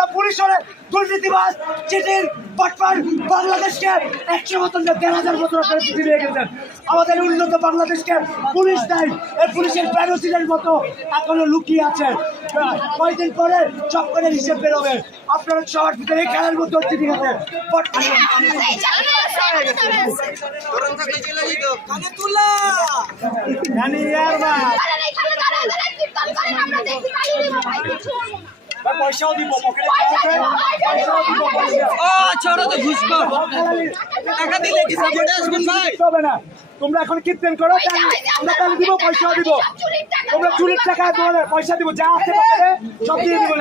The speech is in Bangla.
আমরা পুলিশ হলে দুর্নীতিবাজ চিঠির পটপার বাংলাদেশকে 100 বছর 1000 বছর ধরে চিঠি দিয়ে গেছেন। আমাদের উন্নত বাংলাদেশকে পুলিশ নাই, এই পুলিশের প্যারোসিনের মতো এখনো লুকিয়ে আছে। কয়েকদিন পরে সব করে হিসেব বেরোবে। আপনারা সবার ভিতরে খেলার মতো চিঠি গেছে পয়সাও দিব হবে না। তোমরা এখন কীর্তন করো, আমরা তাহলে দিব, পয়সাও দিব। তোমরা চুরির টাকা পয়সা দিব, যা আছে সব দিয়ে দিব।